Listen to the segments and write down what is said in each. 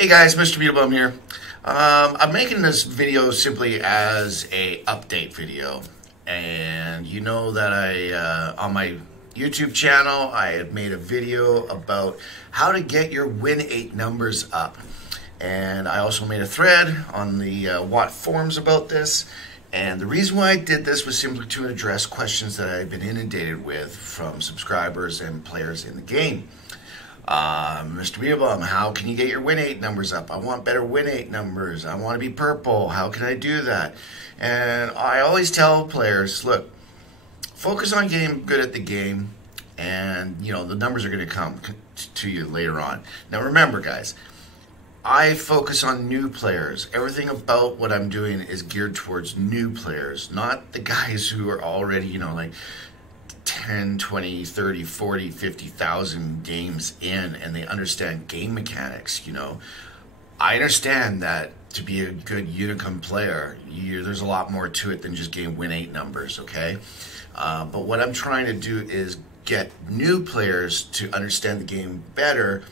Hey guys, Mr.BeetleBum here. I'm making this video simply as a update video, and you know that on my YouTube channel I had made a video about how to get your WN8 numbers up, and I also made a thread on the WOT forums about this. And the reason why I did this was simply to address questions that I've been inundated with from subscribers and players in the game. Mr.BeetleBum, how can you get your WN8 numbers up? I want better WN8 numbers. I want to be purple. How can I do that? And I always tell players, look, focus on getting good at the game, and you know the numbers are going to come to you later on. Now remember, guys, I focus on new players. Everything about what I'm doing is geared towards new players, not the guys who are already, you know, like 10, 20, 30, 40, 50,000 games in, and they understand game mechanics, you know. I understand that to be a good Unicum player, there's a lot more to it than just getting WN8 numbers, okay? But what I'm trying to do is get new players to understand the game better,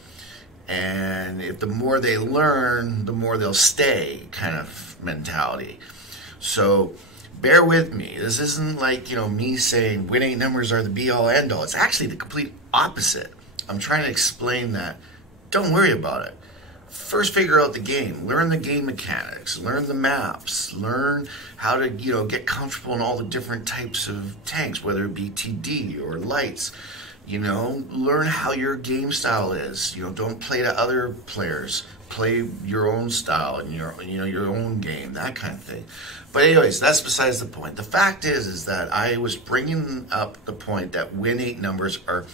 and if the more they learn, the more they'll stay kind of mentality. So bear with me. This isn't like, you know, me saying WN8 numbers are the be-all, end-all. It's actually the complete opposite. I'm trying to explain that. Don't worry about it. First, figure out the game. Learn the game mechanics. Learn the maps. Learn how to, you know, get comfortable in all the different types of tanks, whether it be TD or lights. You know, learn how your game style is. You know, don't play to other players. Play your own style and your own game, that kind of thing. But anyways, that's besides the point. The fact is that I was bringing up the point that WN8 numbers are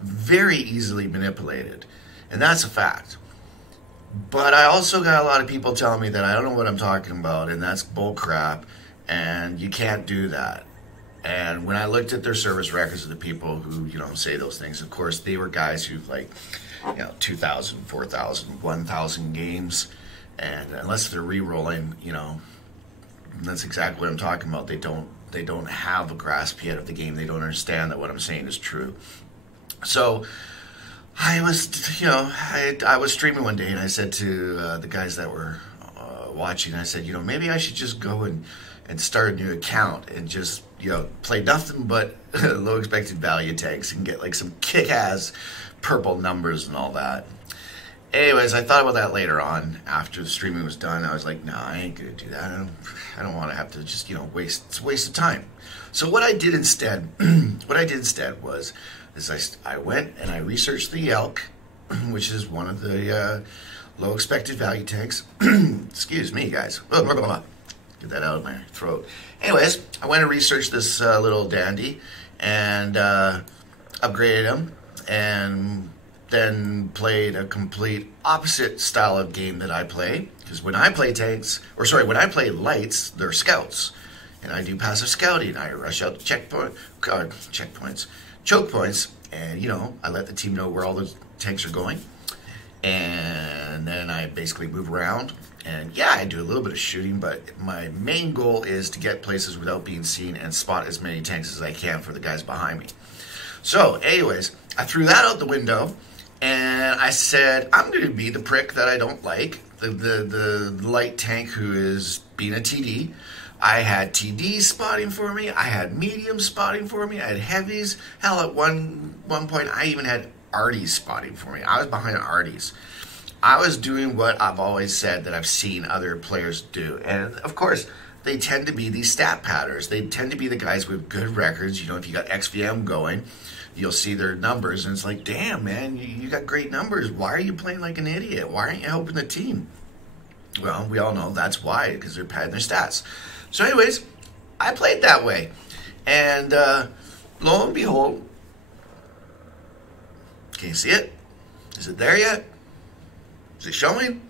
very easily manipulated, and that's a fact. But I also got a lot of people telling me that I don't know what I'm talking about, and that's bull crap, and you can't do that. And when I looked at their service records of the people who, you know, say those things, of course, they were guys who, like, you know, 2,000, 4,000, 1,000 games. And unless they're re-rolling, you know, that's exactly what I'm talking about. They don't have a grasp yet of the game. They don't understand that what I'm saying is true. So I was, you know, I was streaming one day, and I said to the guys that were watching, I said, you know, maybe I should just go and start a new account and just, you know, play nothing but low expected value tanks and get like some kick-ass purple numbers and all that. Anyways, I thought about that later on after the streaming was done. I was like, nah, I ain't gonna do that. I don't want to have to just, you know, it's a waste of time. So what I did instead, was I went and I researched the Elk, which is one of the low expected value tanks. Excuse me, guys. Blah, blah, blah, blah. Get that out of my throat. Anyways, I went and researched this little dandy and upgraded him, and then played a complete opposite style of game that I play. Because when I play when I play lights, they're scouts, and I do passive scouting. I rush out to choke points, and you know, I let the team know where all the tanks are going, and then I basically move around. And yeah, I do a little bit of shooting, but my main goal is to get places without being seen and spot as many tanks as I can for the guys behind me. So anyways, I threw that out the window, and I said, I'm going to be the prick that I don't like, the light tank who is being a TD. I had TD spotting for me. I had medium spotting for me. I had heavies. Hell, at one point, I even had arties spotting for me. I was behind arties. I was doing what I've always said that I've seen other players do. And of course, they tend to be these stat patterns. They tend to be the guys with good records. You know, if you got XVM going, you'll see their numbers, and it's like, damn, man, you got great numbers. Why are you playing like an idiot? Why aren't you helping the team? Well, we all know that's why, because they're padding their stats. So anyways, I played that way. And lo and behold, can you see it? Is it there yet? Is it showing?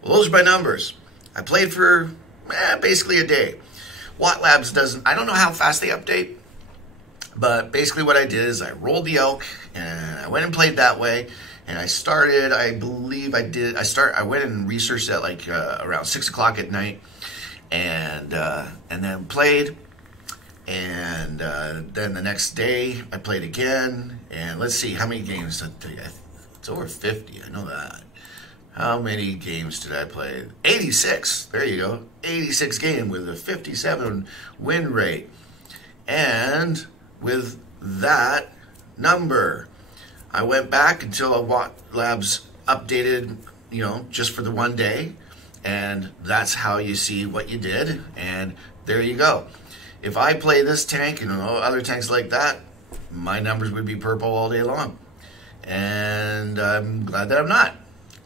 Well, those are my numbers. I played for basically a day. WOT Labs doesn't, I don't know how fast they update, but basically what I did is I rolled the Elk, and I went and played that way. And I started, I went and researched at like around 6 o'clock at night, and then played. And then the next day I played again, and let's see how many games. It's over 50, I know that. How many games did I play? 86. There you go. 86 game with a 57 win rate. And with that number, I went back until WOT Labs updated, just for the one day. And that's how you see what you did. And there you go. If I play this tank and other tanks like that, my numbers would be purple all day long. And I'm glad that I'm not.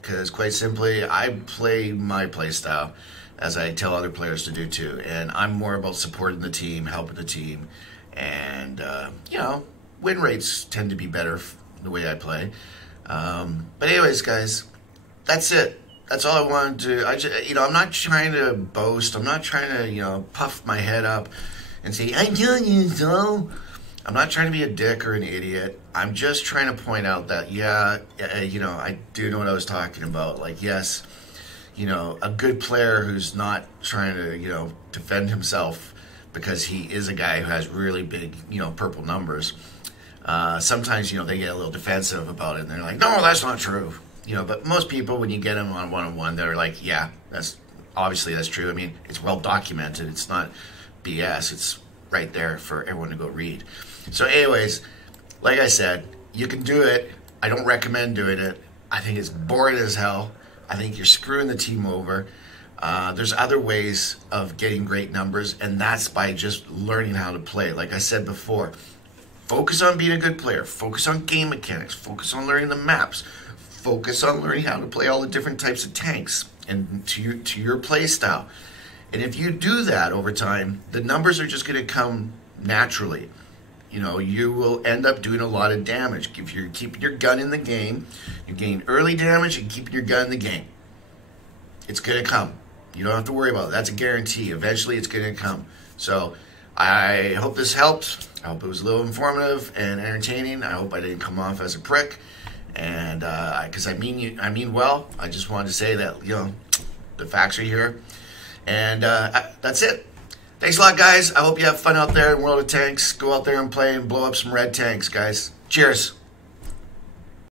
Because quite simply, I play my play style as I tell other players to do too. And I'm more about supporting the team, helping the team. And, win rates tend to be better the way I play. But anyways, guys, that's it. That's all I wanted to. I'm not trying to boast. I'm not trying to, puff my head up and say, I told you so. I'm not trying to be a dick or an idiot. I'm just trying to point out that, I do know what I was talking about. Like, yes, a good player who's not trying to, defend himself because he is a guy who has really big, purple numbers. Sometimes, they get a little defensive about it and they're like, no, that's not true. But most people, when you get them on one-on-one, they're like, yeah, that's true. I mean, it's well documented. It's not BS. It's right there for everyone to go read. So anyways, like I said, you can do it. I don't recommend doing it. I think it's boring as hell. I think you're screwing the team over. There's other ways of getting great numbers, and that's by just learning how to play. Like I said before, focus on being a good player. Focus on game mechanics. Focus on learning the maps. Focus on learning how to play all the different types of tanks and to your play style. And if you do that over time, the numbers are just going to come naturally. You will end up doing a lot of damage. If you're keeping your gun in the game, you gain early damage and keeping your gun in the game. It's going to come. You don't have to worry about it. That's a guarantee. Eventually, it's going to come. So I hope this helped. I hope it was a little informative and entertaining. I hope I didn't come off as a prick. And because I mean well. I just wanted to say that, the facts are here. And that's it. Thanks a lot, guys. I hope you have fun out there in World of Tanks. Go out there and play and blow up some red tanks, guys. Cheers.